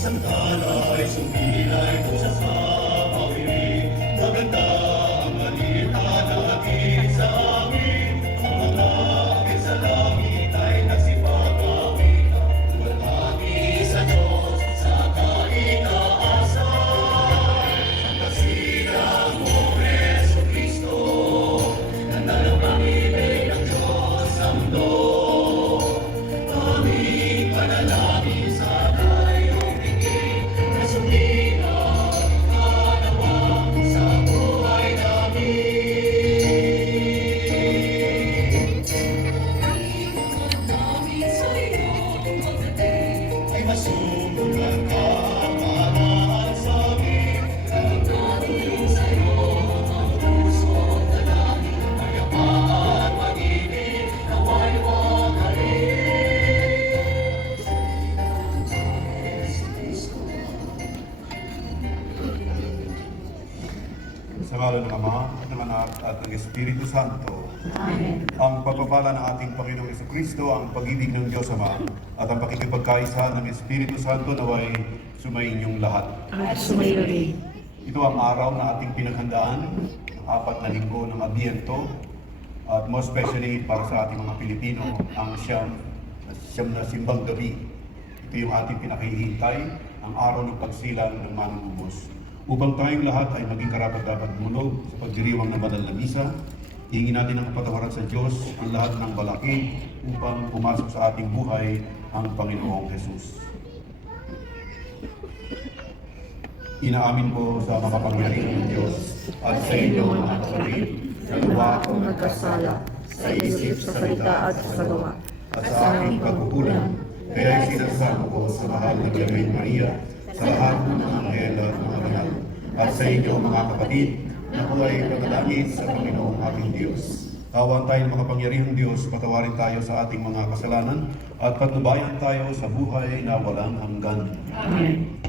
Sandalay, sumilay, kung sa pawirin, maganda ang balita natin sa amin. Ang mga akin sa langit ay nagsipagawin. Walhati sa Diyos, sa kaitaasan. Ang kasilang mo, Jesu Cristo, ganda ng pag-ibig ng Diyos sa mundo. Aming panalangin sa masunugan ka para sa amin. Nagkatuloy sa'yo ang puso na langit, kayapaan pag-ibig nawa'y wagarin. Sa ngalan ng Ama, ng Anak, at ng Espiritu Santo. Amen. Ang pagpapala ng ating Panginoong Jesucristo, ang pag-ibig ng Diyos Ama, at ang pakikipagkaisa ng Espiritu Santo naway sumainyong lahat. At sumayo rin. Ito ang araw na ating pinaghandaan, ang 4 na linggo ng Adbiento, at most especially para sa ating mga Pilipino, ang siyam na simbang gabi. Ito yung ating pinakihintay, ang araw ng pagsilang ng manong ubos. Upang tayong lahat ay maging karapat-dapat munog sa pagdiriwang ng banal na misa, hingin natin ang kapatawaran sa Diyos ang lahat ng balakid upang pumasok sa ating buhay ang Panginoong Jesus. Inaamin ko sa makapangyarihan ng Diyos at sa inyo mga kapatid, na gawa akong nagkasala sa isip, sa salita at sa gawa, at sa aking pagkukulang, kaya sinasamo ko sa mahal na Birhen Maria, sa lahat ng mga anghel at mga banal, at sa inyo mga kapatid, na kulay panalangin sa Panginoong ating Diyos. Kawan tayo ng makapangyarihang Diyos, patawarin tayo sa ating mga kasalanan, at patnubayan tayo sa buhay na walang hanggan. Amen.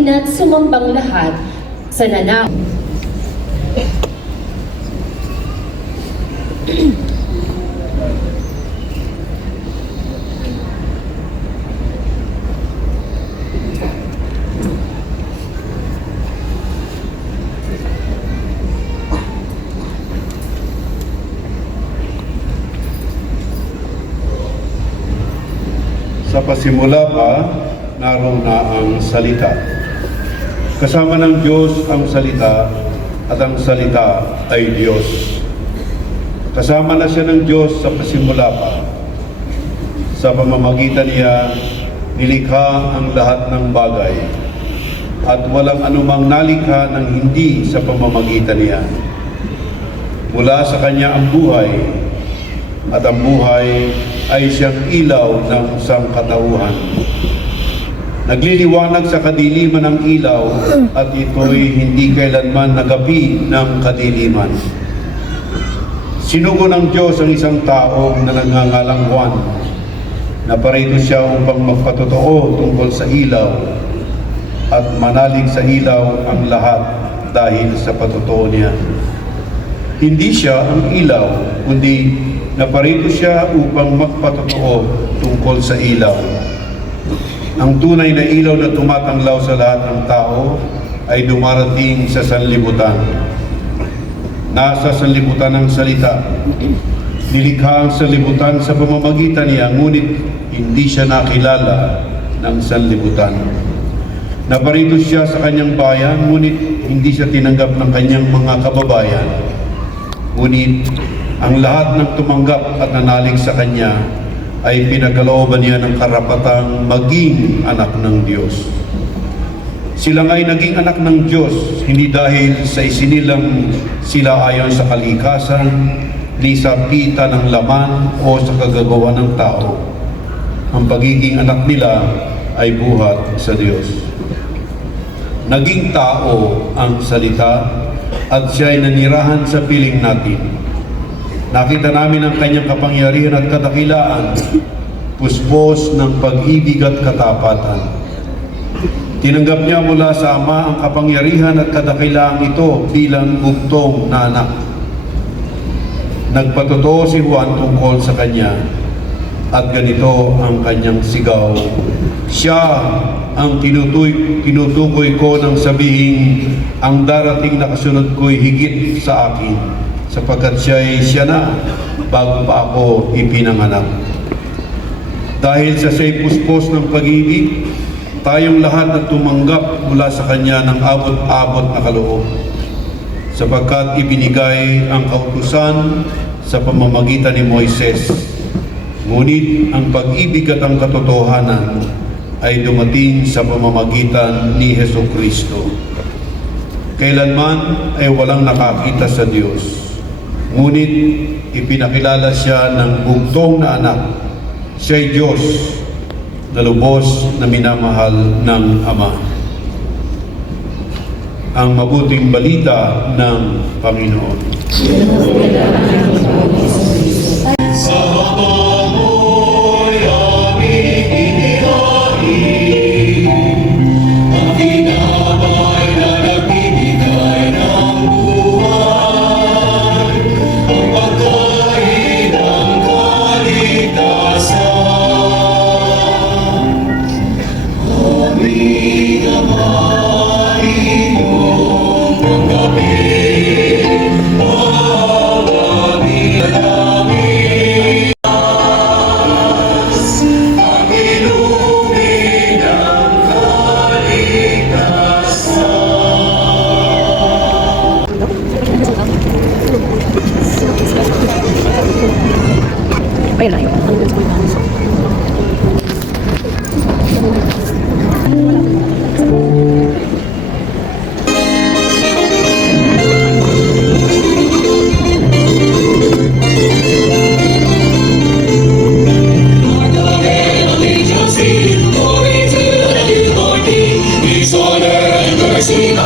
halina't sumambang lahat sa nanaw. Sa pasimula pa, naroon na ang salita. Kasama ng Diyos ang salita at ang salita ay Diyos. Kasama na siya ng Diyos sa pasimula pa. Sa pamamagitan niya, nilikha ang lahat ng bagay at walang anumang nalikha ng hindi sa pamamagitan niya. Mula sa Kanya ang buhay at ang buhay ay siyang ilaw ng sangkatauhan. Nagliliwanag sa kadiliman ng ilaw at ito'y hindi kailanman nagapi ng kadiliman. Sinugo ng Diyos ang isang taong na nagngangalang Juan na parito siya upang magpatotoo tungkol sa ilaw at manalig sa ilaw ang lahat dahil sa patotoo niya. Hindi siya ang ilaw, kundi naparito siya upang magpatotoo tungkol sa ilaw. Ang tunay na ilaw na tumatanglaw sa lahat ng tao ay dumarating sa sanlibutan. Nasa sanlibutan ng salita. Nilikha ang sanlibutan sa pamamagitan niya, ngunit hindi siya nakilala ng sanlibutan. Naparito siya sa kanyang bayan, ngunit hindi siya tinanggap ng kanyang mga kababayan. Ngunit ang lahat ng tumanggap at nanalig sa Kanya ay pinagkalooban niya ng karapatang maging anak ng Diyos. Sila nga'y naging anak ng Diyos, hindi dahil sa isinilang sila ayon sa kalikasan, ni sa pita ng laman o sa kagagawa ng tao. Ang pagiging anak nila ay buhat sa Diyos. Naging tao ang salita at siya ay nanirahan sa piling natin. Nakita namin ang kanyang kapangyarihan at kadakilaan, puspos ng pag-ibig at katapatan. Tinanggap niya mula sa Ama ang kapangyarihan at kadakilaan ito bilang bugtong na anak. Nagpatotoo si Juan tungkol sa kanya at ganito ang kanyang sigaw. Siya ang tinutukoy ko nang sabihin ang darating na kasunod ko'y higit sa akin, sapagkat siya na bago pa ako ipinanganak. Dahil sa siya'y puspos ng pag-ibig, tayong lahat na tumanggap mula sa Kanya ng abot-abot na kaloob, sapagkat ibinigay ang kautusan sa pamamagitan ni Moises. Ngunit ang pag-ibig at ang katotohanan ay dumating sa pamamagitan ni Jesucristo. Kailanman ay walang nakakita sa Diyos, ngunit ipinakilala siya ng bugtong na anak. Siya'y Diyos na lubos na minamahal ng Ama. Ang mabuting balita ng Panginoon. Ayun na yun. Allegiance, glory to the new Lord King. His honor and mercy.